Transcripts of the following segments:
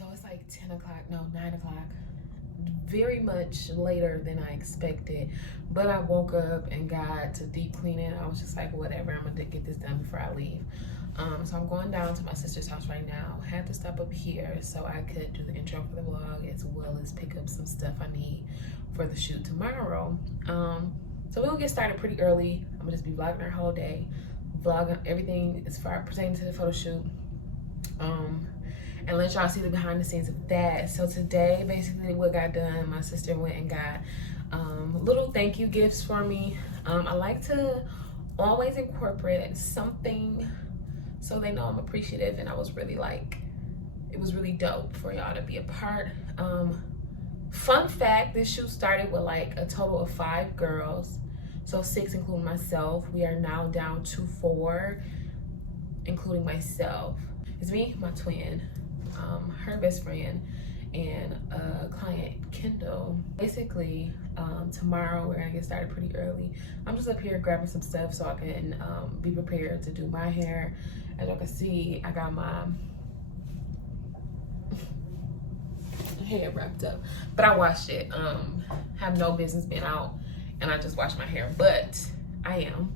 So it's like 10 o'clock, no, 9 o'clock. Very much later than I expected, but I woke up and got to deep cleaning. I was just like, whatever, I'm gonna get this done before I leave. So I'm going down to my sister's house right now. Had to stop up here so I could do the intro for the vlog, as well as pick up some stuff I need for the shoot tomorrow. So we'll get started pretty early. I'm gonna just be vlogging our whole day, vlogging everything as far pertaining to the photo shoot, and let y'all see the behind the scenes of that. So today, basically what got done, my sister went and got little thank you gifts for me. I like to always incorporate something so they know I'm appreciative, and I was really like, it was really dope for y'all to be a part. Fun fact, this shoot started with like a total of 5 girls, so 6 including myself. We are now down to 4 including myself. It's me, my twin, her best friend, and a client, Kendall. Basically, tomorrow we're gonna get started pretty early. I'm just up here grabbing some stuff so I can be prepared to do my hair. As y'all can see, I got my hair wrapped up, but I washed it. Have no business being out, and I just washed my hair, but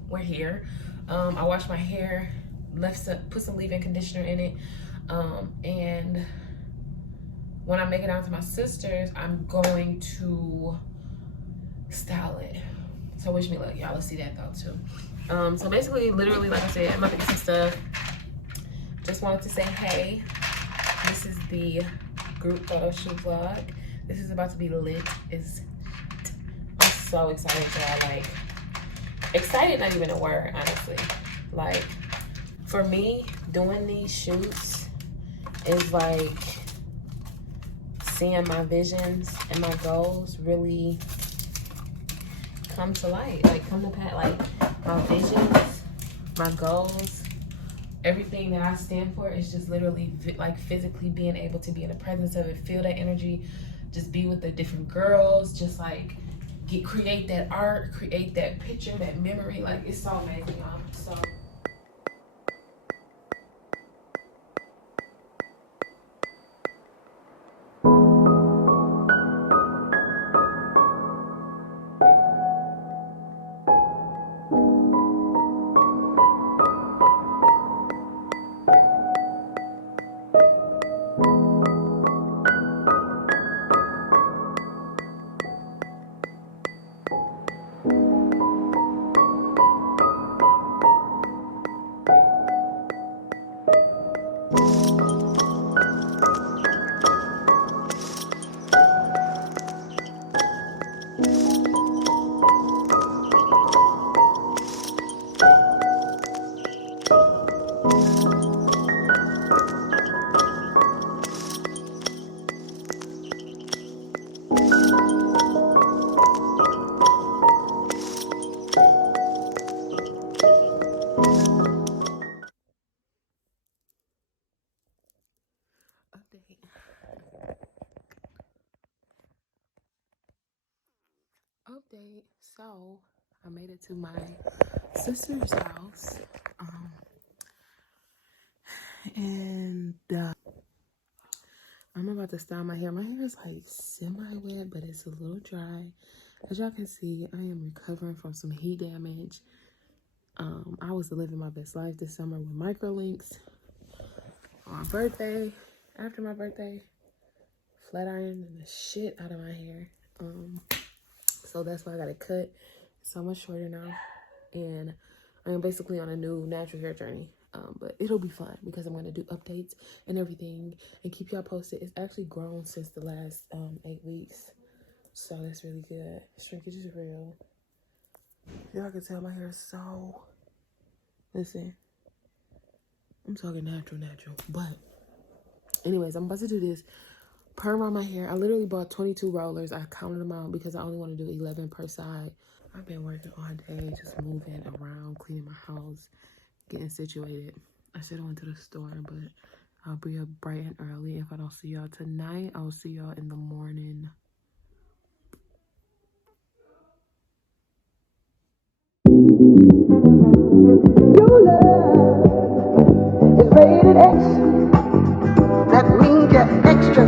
we're here. I washed my hair, put some leave-in conditioner in it, and when I make it out to my sister's, I'm going to style it. So wish me luck, y'all. Let's see that though too. So basically, literally, like I said, I'm about to get some stuff. Just wanted to say, hey, this is the group photo shoot vlog. This is about to be lit. I'm so excited, y'all. Like, excited, not even a word, honestly. Like, for me, doing these shoots is like seeing my visions and my goals really come to light, like come to pass. Like, my visions, my goals, everything that I stand for is just literally like physically being able to be in the presence of it, feel that energy, just be with the different girls, just like create that art, create that picture, that memory. Like, it's so amazing, y'all. So update. So I made it to my sister's house, and I'm about to style my hair. My hair is like semi-wet, but it's a little dry. As y'all can see, I am recovering from some heat damage. I was living my best life this summer with microlinks. On my birthday, after my birthday, flat iron the shit out of my hair. So that's why I got it cut. It's so much shorter now, and I'm basically on a new natural hair journey. But it'll be fun because I'm going to do updates and everything and keep y'all posted. It's actually grown since the last 8 weeks, so that's really good. Shrinkage is real. Y'all can tell my hair is so, listen, I'm talking natural, but anyways, I'm about to do this perm on my hair. I literally bought 22 rollers. I counted them out because I only want to do 11 per side. I've been working all day, just moving around, cleaning my house, getting situated. I should have went to the store, but I'll be up bright and early. If I don't see y'all tonight, I'll see y'all in the morning. Your love is rated X. That means you're extra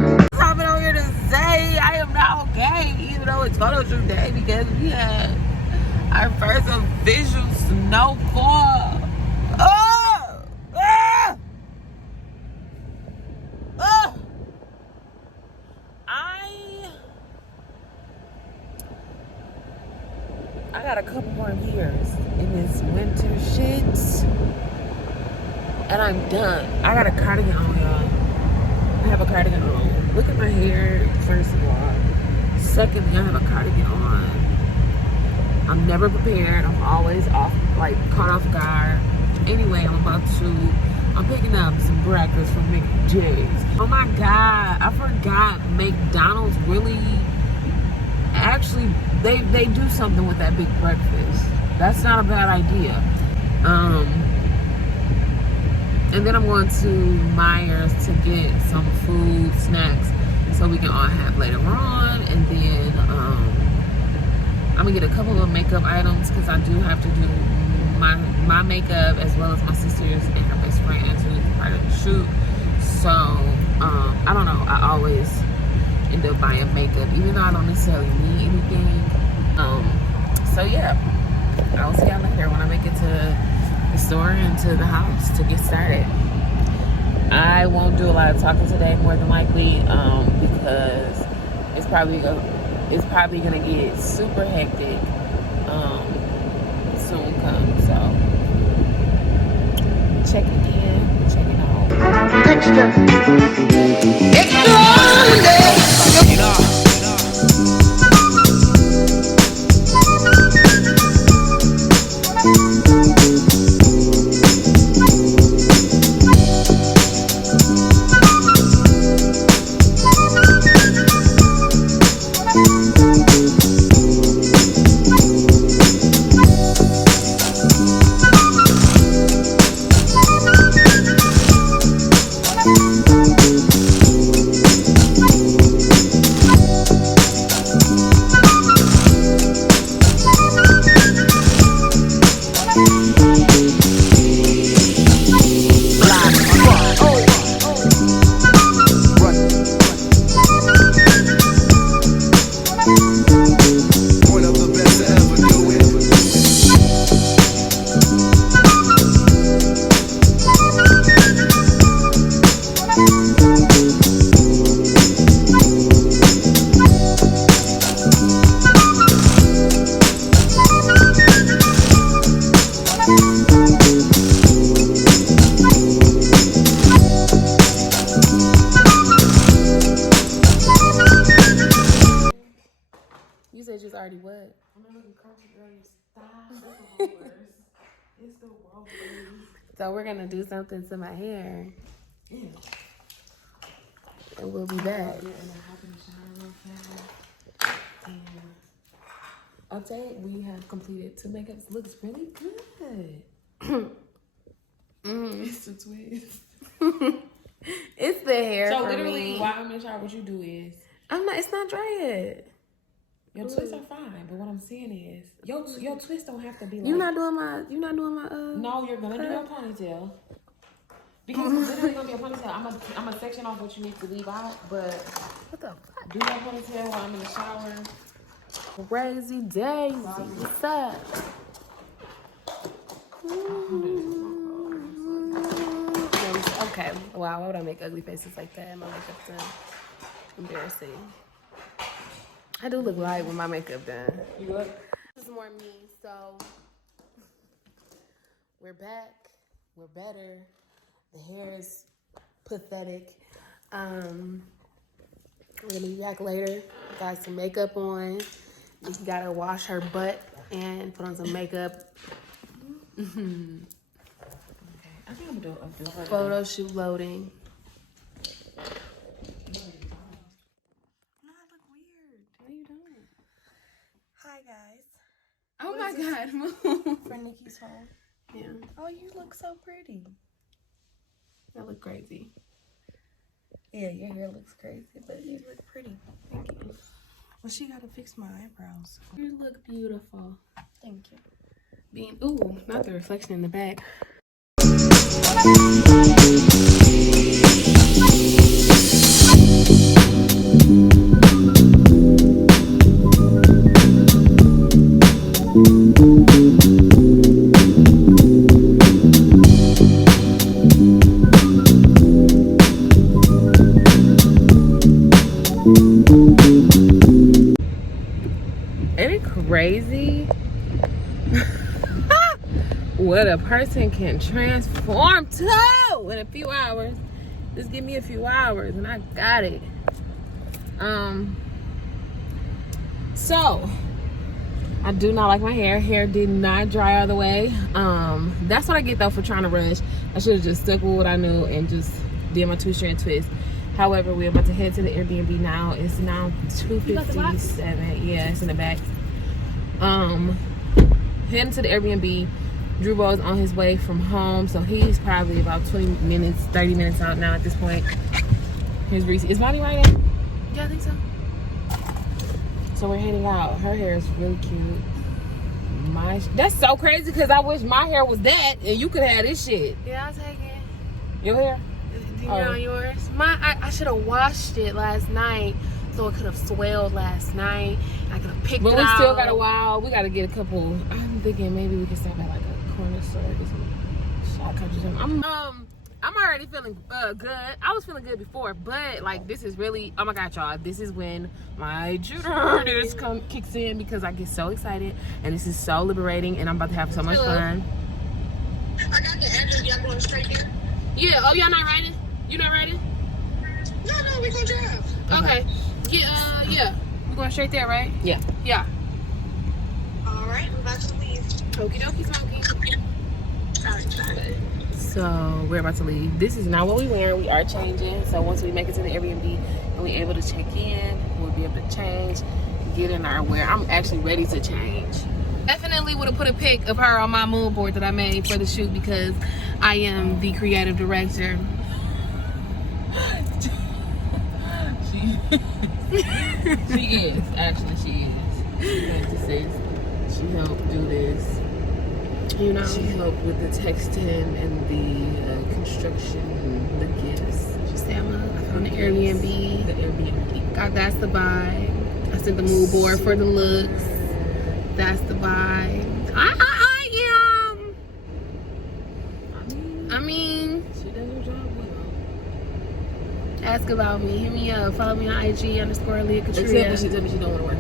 and I'm done. I got a cardigan on, y'all. I have a cardigan on. Look at my hair, first of all. Secondly, I have a cardigan on. I'm never prepared. I'm always off, like caught off guard. Anyway, I'm picking up some breakfast from McJay's. Oh my God, I forgot McDonald's really, actually, they do something with that big breakfast. That's not a bad idea. And then I'm going to Myers to get some food, snacks, so we can all have later on. And then I'm gonna get a couple of makeup items because I do have to do my makeup as well as my sister's and her best friend's who is part of the shoot. So I don't know, I always end up buying makeup even though I don't necessarily need anything. So yeah, I'll see y'all later when I make it to the store and to the house to get started. I won't do a lot of talking today, more than likely, because it's probably gonna get super hectic soon come. So check it in, check it out. You said you already what? I'm not looking country girl, you stop. It's the world. So we're gonna do something to my hair. Yeah. And we'll be back. Update, we have completed 2 makeups. Looks really good. It's the twist. It's the hair. So literally, while I'm in the shower, what you do is it's not dry yet. Your twists are fine, but what I'm saying is your twist don't have to be like you're not doing my no, you're gonna do your ponytail. Because it's literally gonna be a ponytail. I'm gonna section off what you need to leave out, but what the fuck? Do your ponytail while I'm in the shower. Crazy Daisy, what's up? Okay, wow, why would I make ugly faces like that in my makeup done? Embarrassing. I do look light with my makeup done. You look? This is more me, so we're back. We're better. The hair is pathetic. We're gonna be back later. Got some makeup on. We gotta wash her butt and put on some makeup. Okay, I think I'm doing photo shoot loading. Hi guys. Oh my God, move. For Nikki's phone. Yeah. Oh, you look so pretty. I look crazy. Yeah, your hair looks crazy, but you look pretty. Thank you. Well, she gotta fix my eyebrows. You look beautiful. Thank you. Ooh, not the reflection in the back. Ain't it crazy? What a person can transform to in a few hours. Just give me a few hours and I got it. So I do not like my hair. Hair did not dry all the way. That's what I get though for trying to rush. I should have just stuck with what I knew and just did my 2-strand twist. However, we're about to head to the Airbnb now. It's now 2:57. Yeah, it's in the back. Heading to the Airbnb. Drew Bo's on his way from home, so he's probably about 20 minutes, 30 minutes out now at this point. Here's Reese. Is Bonnie right now? Yeah, I think so. So we're heading out. Her hair is really cute. That's so crazy because I wish my hair was that and you could have this shit. Yeah, I'll take it. Your hair? Do you know yours? I should have washed it last night so it could have swelled last night. I could have picked it out. But we still got a while. We got to get a couple. I'm thinking maybe we can stop at like a corner store or get some shot or something. I'm already feeling good. I was feeling good before, but like this is really, oh my god, y'all, this is when my Jupiter kicks in because I get so excited and this is so liberating and I'm about to have so much fun. I got the address. Y'all going straight here? Yeah. Oh, y'all not riding? You not riding? No, we gonna drive. Okay. Yeah. We're going straight there, right? Yeah. All right, we're about to leave. Okie dokie, smoky. All right. So we're about to leave. This is not what we wearing. We are changing. So once we make it to the Airbnb and we're able to check in, we'll be able to change, get in our wear. I'm actually ready to change. Definitely would have put a pic of her on my mood board that I made for the shoot because I am the creative director. She is. Actually, she is. She helped do this. You know, she helped with the texting and the construction, the gifts. She said on the Airbnb. The Airbnb. God, that's the vibe. I sent the mood board for the looks. That's the vibe. I mean, she does her job well. Ask about me. Hit me up. Follow me on IG _Leah Katria. Except when she tell me she don't want to work.